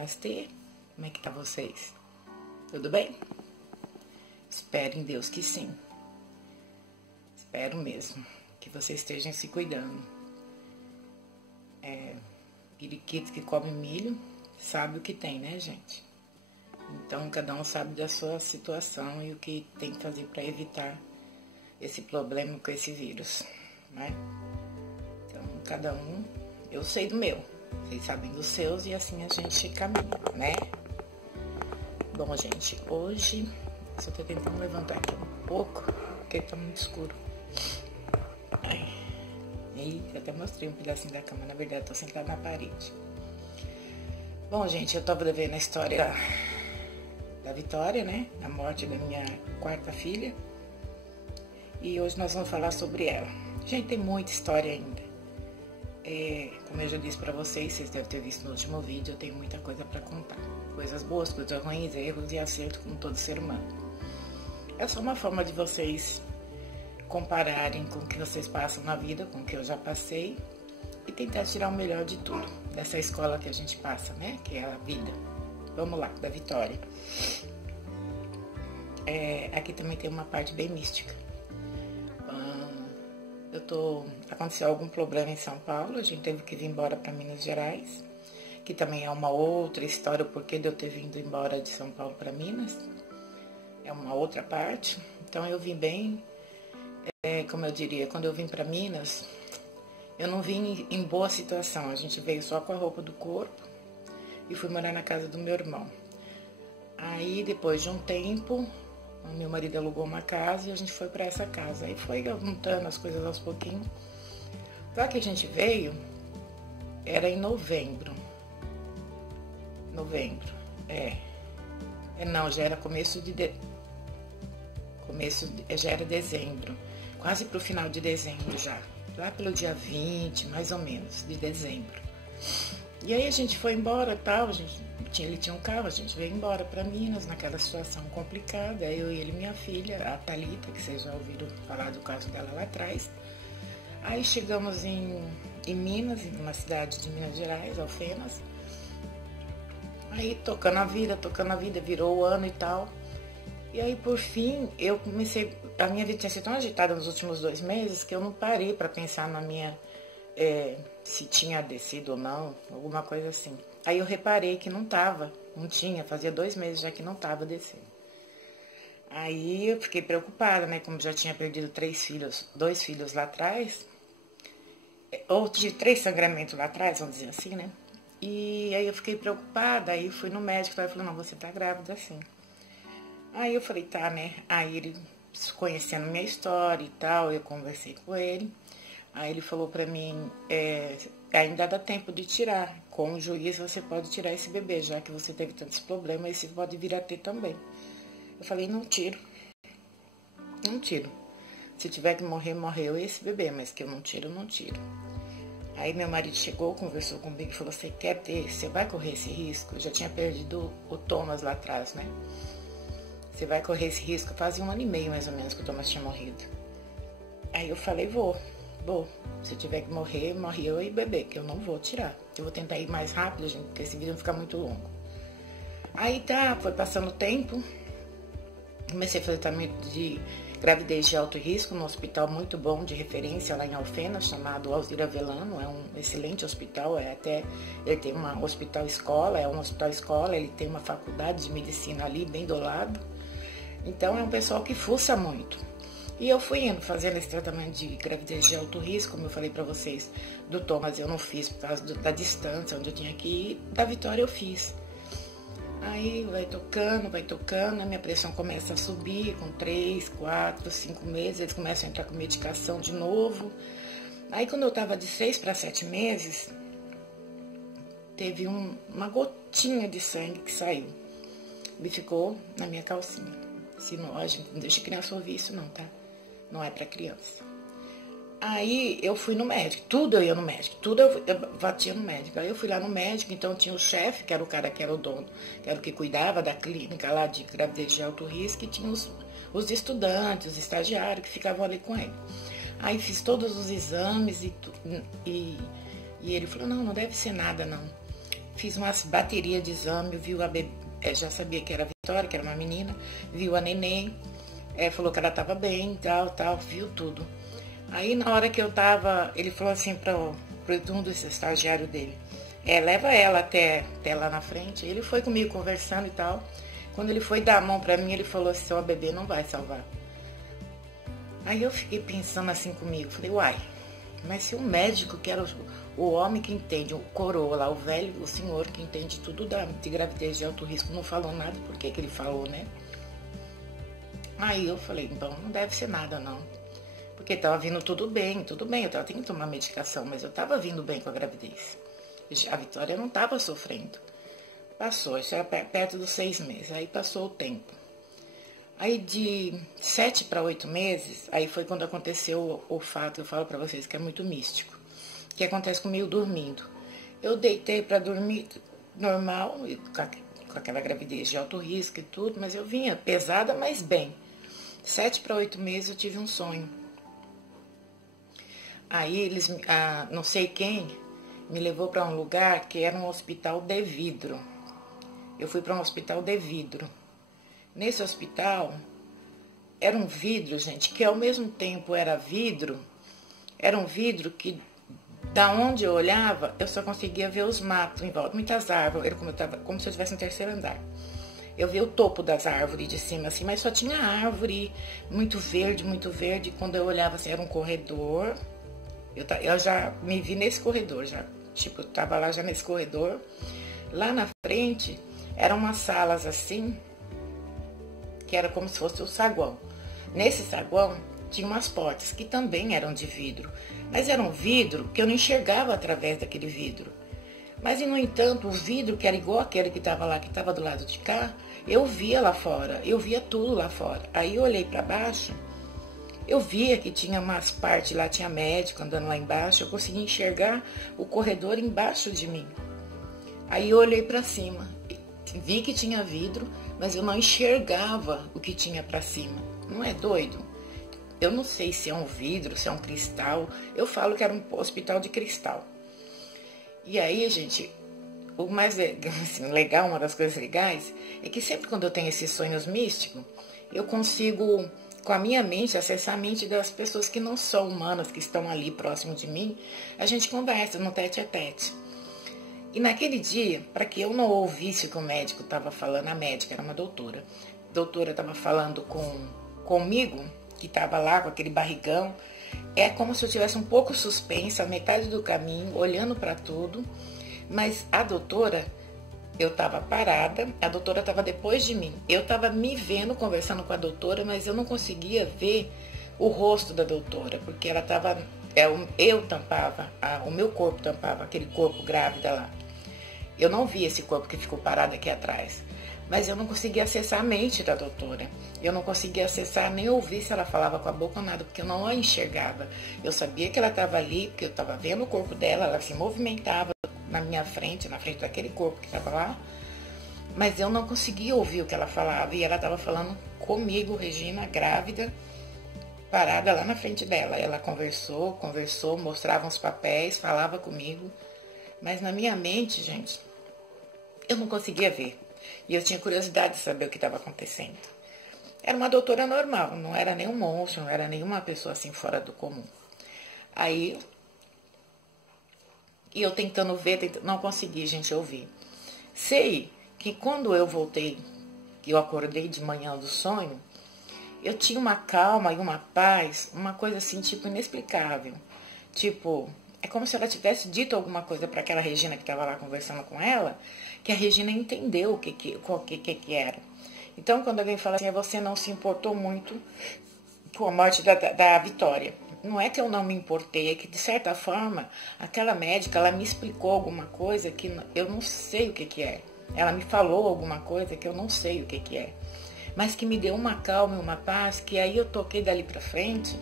Namastê, como é que tá vocês? Tudo bem? Espero em Deus que sim. Espero mesmo que vocês estejam se cuidando. Periquito que come milho sabe o que tem, né, gente? Então, cada um sabe da sua situação e o que tem que fazer para evitar esse problema com esse vírus, né? Então, cada um, eu sei do meu, vocês sabem dos seus e assim a gente caminha, né? Bom, gente, hoje, só tô tentando levantar aqui um pouco, porque tá muito escuro. Ai, e eu até mostrei um pedacinho da cama, na verdade, tô sentada na parede. Bom, gente, eu tava vendo a história da Vitória, né? A morte da minha quarta filha. E hoje nós vamos falar sobre ela. Gente, tem muita história ainda. Como eu já disse pra vocês devem ter visto no último vídeo, eu tenho muita coisa pra contar. Coisas boas, coisas ruins, erros e acertos, como todo ser humano. É só uma forma de vocês compararem com o que vocês passam na vida, com o que eu já passei, e tentar tirar o melhor de tudo, dessa escola que a gente passa, né? Que é a vida. Vamos lá, da Vitória. Aqui também tem uma parte bem mística. Aconteceu algum problema em São Paulo, a gente teve que vir embora para Minas Gerais, que também é uma outra história, o porquê de eu ter vindo embora de São Paulo para Minas. É uma outra parte. Então eu vim bem, como eu diria, quando eu vim para Minas, eu não vim em boa situação, a gente veio só com a roupa do corpo e fui morar na casa do meu irmão. Aí depois de um tempo, o meu marido alugou uma casa e a gente foi para essa casa. Aí foi juntando as coisas aos pouquinhos. Só que a gente veio, era em novembro. Não, já era já era dezembro. Quase pro final de dezembro já. Lá pelo dia 20, mais ou menos, de dezembro. E aí a gente foi embora e tal, ele tinha um carro, a gente veio embora para Minas, naquela situação complicada, eu, ele e minha filha, a Thalita, que vocês já ouviram falar do caso dela lá atrás. Aí chegamos em Minas, numa cidade de Minas Gerais, Alfenas. Aí tocando a vida, virou o ano e tal. E aí, por fim, eu comecei, a minha vida tinha sido tão agitada nos últimos 2 meses que eu não parei para pensar na minha, se tinha descido ou não, alguma coisa assim. Aí eu reparei que não tinha, fazia 2 meses já que não tava descendo. Aí eu fiquei preocupada, né, como já tinha perdido 2 filhos lá atrás, ou tive 3 sangramentos lá atrás, vamos dizer assim, né. E aí eu fiquei preocupada, aí fui no médico, ele falou, não, você tá grávida sim. Aí eu falei, tá, né, aí ele, conhecendo minha história e tal, eu conversei com ele. Aí ele falou pra mim, ainda dá tempo de tirar. Com o juiz você pode tirar esse bebê, já que você teve tantos problemas, esse pode vir a ter também. Eu falei, não tiro. Se tiver que morrer, morreu esse bebê, mas que eu não tiro, não tiro. Aí meu marido chegou, conversou comigo e falou, você quer ter, você vai correr esse risco? Eu já tinha perdido o Thomas lá atrás, né? Você vai correr esse risco? Fazia 1 ano e meio, mais ou menos, que o Thomas tinha morrido. Aí eu falei, vou. Se eu tiver que morrer, morre eu e o bebê, que eu não vou tirar. Eu vou tentar ir mais rápido, gente, porque esse vídeo vai ficar muito longo. Aí tá, foi passando o tempo. Comecei a fazer tratamento de gravidez de alto risco num hospital muito bom de referência lá em Alfenas, chamado Alzira Velano. É um excelente hospital, ele tem um hospital escola, ele tem uma faculdade de medicina ali, bem do lado. Então é um pessoal que fuça muito. E eu fui indo, fazendo esse tratamento de gravidez de alto risco, como eu falei pra vocês, do Thomas eu não fiz por causa da distância, onde eu tinha que ir, da Vitória eu fiz. Aí vai tocando, a minha pressão começa a subir com 3, 4, 5 meses, eles começam a entrar com medicação de novo. Aí quando eu tava de 6 para 7 meses, teve uma gotinha de sangue que saiu e ficou na minha calcinha. Gente, não deixa criança ouvir isso não, tá? Não é pra criança. Aí eu fui no médico, tudo eu ia no médico, tudo eu batia no médico. Aí eu fui lá no médico, então tinha o chefe, que era o cara que era o dono, que era o que cuidava da clínica lá de gravidez de alto risco, e tinha os estudantes, os estagiários que ficavam ali com ele. Aí fiz todos os exames e ele falou, não deve ser nada não. fiz umas baterias de exame, viu a bebê, já sabia que era a Vitória, que era uma menina, viu a neném, falou que ela tava bem, tal, viu tudo. Aí na hora que eu tava, ele falou assim para um dos estagiários dele, leva ela até lá na frente. Ele foi comigo conversando e tal. Quando ele foi dar a mão pra mim, ele falou assim, a bebê não vai salvar. Aí eu fiquei pensando assim comigo, falei, uai, mas se o médico, que era o homem que entende, o coroa lá, o velho, o senhor que entende tudo de gravidez de alto risco, não falou nada, por que ele falou, né? Aí eu falei, então não deve ser nada não. Porque tava vindo tudo bem, eu tava tendo que tomar medicação, mas eu tava vindo bem com a gravidez. A Vitória não tava sofrendo. Passou, isso era perto dos 6 meses, aí passou o tempo. Aí de 7 para 8 meses, aí foi quando aconteceu o fato, eu falo para vocês que é muito místico, que acontece comigo dormindo. Eu deitei para dormir normal, com aquela gravidez de alto risco e tudo, mas eu vinha pesada, mas bem. 7 para 8 meses eu tive um sonho. Aí eles, não sei quem, me levou para um lugar que era um hospital de vidro. Eu fui para um hospital de vidro. Nesse hospital, era um vidro, gente, que ao mesmo tempo era um vidro que, da onde eu olhava, eu só conseguia ver os matos em volta, muitas árvores, era como se eu estivesse no terceiro andar. Eu via o topo das árvores de cima, assim, mas só tinha árvore, muito verde. Quando eu olhava, assim, era um corredor. Eu já me vi nesse corredor, já, tipo, eu tava lá já nesse corredor. Lá na frente, eram umas salas assim, que era como se fosse o saguão. Nesse saguão, tinha umas portas que também eram de vidro, mas era um vidro que eu não enxergava através daquele vidro. Mas, no entanto, o vidro, que era igual aquele que estava lá, que estava do lado de cá, eu via lá fora, eu via tudo lá fora. Aí eu olhei para baixo, eu via que tinha umas partes lá, tinha médico andando lá embaixo, eu conseguia enxergar o corredor embaixo de mim. Aí eu olhei para cima, vi que tinha vidro, mas eu não enxergava o que tinha para cima. Não é doido? Eu não sei se é um vidro, se é um cristal. Eu falo que era um hospital de cristal. E aí, gente, o mais legal, uma das coisas legais, é que sempre quando eu tenho esses sonhos místicos, eu consigo, com a minha mente, acessar a mente das pessoas que não são humanas, que estão ali próximo de mim. A gente conversa no tete a tete. E naquele dia, para que eu não ouvisse o que o médico estava falando, a médica era uma doutora. A doutora estava falando comigo, que estava lá com aquele barrigão. É como se eu tivesse um pouco suspensa, a metade do caminho, olhando para tudo. Mas a doutora, eu estava parada, a doutora estava depois de mim. Eu estava me vendo, conversando com a doutora, mas eu não conseguia ver o rosto da doutora, porque ela estava... eu tampava, o meu corpo tampava, aquele corpo grávida lá. Eu não vi esse corpo que ficou parado aqui atrás. Mas eu não conseguia acessar a mente da doutora. Eu não conseguia acessar, nem ouvir se ela falava com a boca ou nada, porque eu não a enxergava. Eu sabia que ela estava ali, porque eu estava vendo o corpo dela, ela se movimentava na minha frente, na frente daquele corpo que estava lá. Mas eu não conseguia ouvir o que ela falava. E ela estava falando comigo, Regina, grávida, parada lá na frente dela. Ela conversou, mostrava uns papéis, falava comigo. Mas na minha mente, gente, eu não conseguia ver. E eu tinha curiosidade de saber o que estava acontecendo. Era uma doutora normal, não era nenhum monstro, não era nenhuma pessoa assim fora do comum. Aí, e eu tentando ver, não consegui, gente, ouvir. Sei que quando eu voltei, que eu acordei de manhã do sonho, eu tinha uma calma e uma paz, uma coisa assim, tipo, inexplicável. Tipo, é como se ela tivesse dito alguma coisa para aquela Regina que estava lá conversando com ela, que a Regina entendeu o que era. Então, quando alguém fala assim, você não se importou muito com a morte da Vitória. Não é que eu não me importei, é que, de certa forma, aquela médica, ela me explicou alguma coisa que eu não sei o que é. Ela me falou alguma coisa que eu não sei o que é. Mas que me deu uma calma e uma paz, que aí eu toquei dali pra frente,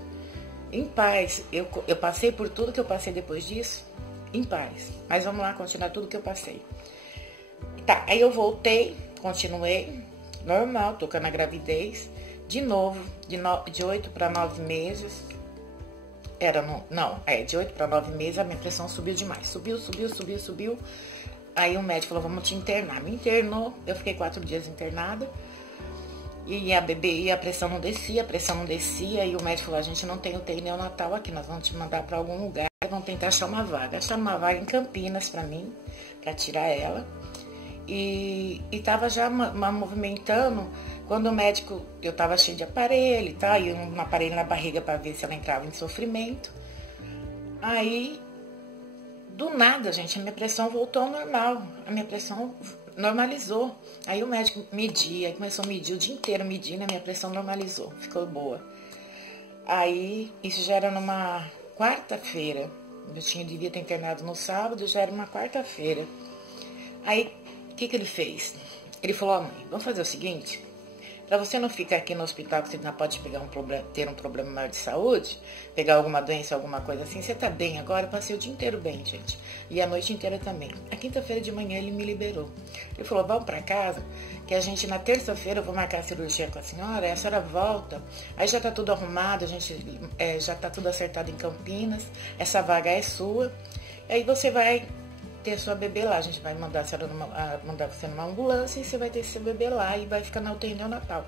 em paz. Eu passei por tudo que eu passei depois disso, em paz. Mas vamos lá, continuar tudo que eu passei. Tá, aí eu voltei, continuei, normal, tocando a gravidez, de novo, de 8 para 9 meses, de 8 para 9 meses a minha pressão subiu demais, subiu, Aí o médico falou, vamos te internar. Me internou, eu fiquei 4 dias internada. E a bebê ia, a pressão não descia. E o médico falou, a gente não tem UTI neonatal aqui, nós vamos te mandar para algum lugar, vamos tentar achar uma vaga. Acharam uma vaga em Campinas para mim, para tirar ela. E tava já movimentando, quando o médico, eu tava cheia de aparelho, tá? E um aparelho na barriga para ver se ela entrava em sofrimento. Aí, do nada, gente, a minha pressão voltou ao normal. A minha pressão normalizou. Aí o médico media, começou a medir o dia inteiro, medindo, a minha pressão normalizou, ficou boa. Aí, isso já era numa quarta-feira. Devia ter internado no sábado, já era uma quarta-feira. Aí, o que ele fez? Ele falou, ó, mãe, vamos fazer o seguinte, para você não ficar aqui no hospital, que você não pode pegar ter um problema maior de saúde, pegar alguma doença, alguma coisa assim, você tá bem agora? Eu passei o dia inteiro bem, gente. E a noite inteira também. A quinta-feira de manhã ele me liberou. Ele falou, vamos para casa, que a gente na terça-feira eu vou marcar a cirurgia com a senhora, a senhora volta, aí já tá tudo arrumado, a gente já tá tudo acertado em Campinas, essa vaga é sua, e aí você vai ter sua bebê lá, a gente vai mandar você numa ambulância e você vai ter seu bebê lá e vai ficar na UTI neonatal.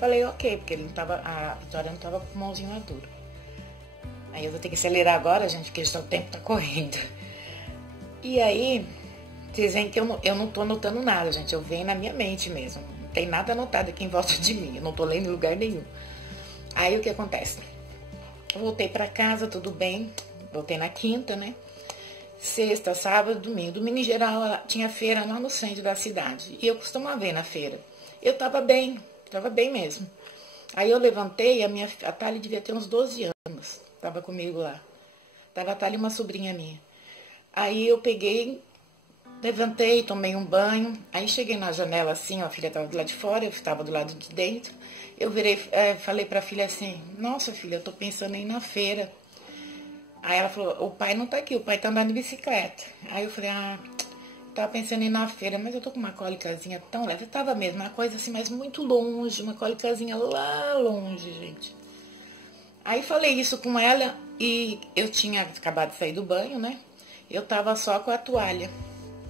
Falei, ok, porque a Vitória não tava com o mãozinho maduro. Aí eu vou ter que acelerar agora, gente, porque o tempo tá correndo. E aí, vocês veem que eu não tô anotando nada, gente, eu venho na minha mente mesmo. Não tem nada anotado aqui em volta de mim, eu não tô lendo em lugar nenhum. Aí o que acontece? Eu voltei pra casa, tudo bem, voltei na quinta, né? Sexta, sábado, domingo. Domingo, em geral, tinha feira lá no centro da cidade. E eu costumava ir na feira. Eu tava bem mesmo. Aí eu levantei, a Thalia devia ter uns 12 anos. Tava comigo lá. Tava a Thalia e uma sobrinha minha. Aí eu peguei, levantei, tomei um banho. Aí cheguei na janela assim, ó, a filha tava do lado de fora, eu estava do lado de dentro. Eu virei, falei pra filha assim, nossa filha, eu tô pensando em ir na feira. Aí ela falou, o pai não tá aqui, o pai tá andando de bicicleta. Aí eu falei, tava pensando em ir na feira, mas eu tô com uma cólicazinha tão leve. Eu tava mesmo, uma coisa assim, mas muito longe, uma cólicazinha lá longe, gente. Aí falei isso com ela e eu tinha acabado de sair do banho, né? Eu tava só com a toalha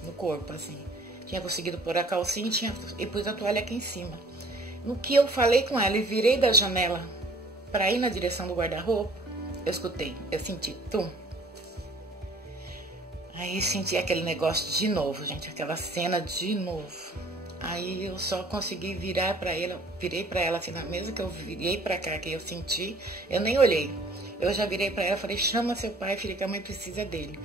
no corpo, assim. Tinha conseguido pôr a calcinha e pus a toalha aqui em cima. No que eu falei com ela e virei da janela pra ir na direção do guarda-roupa, eu escutei, eu senti, tum. Aí senti aquele negócio de novo, gente, aquela cena de novo. Aí eu só consegui virar pra ela, virei pra ela assim, na mesa que eu virei pra cá, que eu senti, eu nem olhei. Eu já virei pra ela, falei, chama seu pai, filha, que a mãe precisa dele.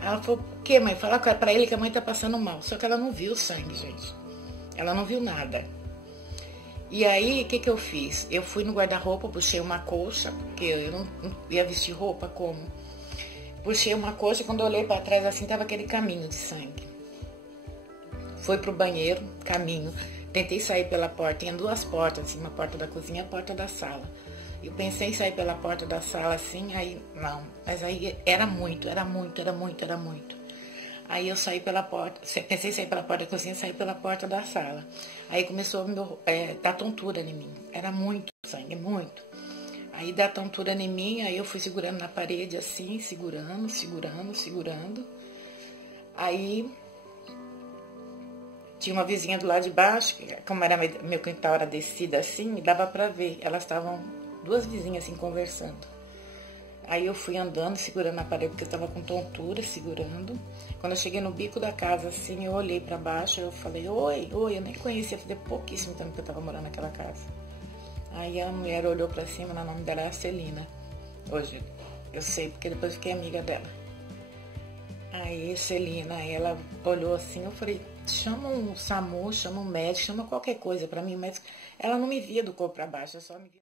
Ela falou, o que, mãe? Fala pra ele que a mãe tá passando mal. Só que ela não viu sangue, gente. Ela não viu nada. E aí, o que eu fiz? Eu fui no guarda-roupa, puxei uma colcha, porque eu não ia vestir roupa como? Puxei uma colcha e quando eu olhei para trás assim, tava aquele caminho de sangue. Fui pro banheiro, caminho. Tentei sair pela porta, tinha 2 portas, assim, uma porta da cozinha e a porta da sala. Eu pensei em sair pela porta da sala assim, aí não. Mas aí era muito. Aí eu saí pela porta, pensei em sair pela porta da cozinha, saí pela porta da sala. Aí começou a dar tontura em mim. Era muito sangue, muito. Aí dá tontura em mim, aí eu fui segurando na parede assim, segurando. Aí tinha uma vizinha do lado de baixo, que como era meu quintal era descida assim, dava pra ver. Elas estavam, 2 vizinhas assim, conversando. Aí eu fui andando, segurando a parede, porque eu estava com tontura, segurando. Quando eu cheguei no bico da casa, assim, eu olhei para baixo, eu falei, oi, eu nem conhecia, fazia pouquíssimo tempo que eu estava morando naquela casa. Aí a mulher olhou para cima, o nome dela era Celina. Hoje eu sei, porque depois fiquei amiga dela. Aí Celina, ela olhou assim, eu falei, chama um SAMU, chama um médico, chama qualquer coisa para mim, mas ela não me via do corpo para baixo, eu só me via.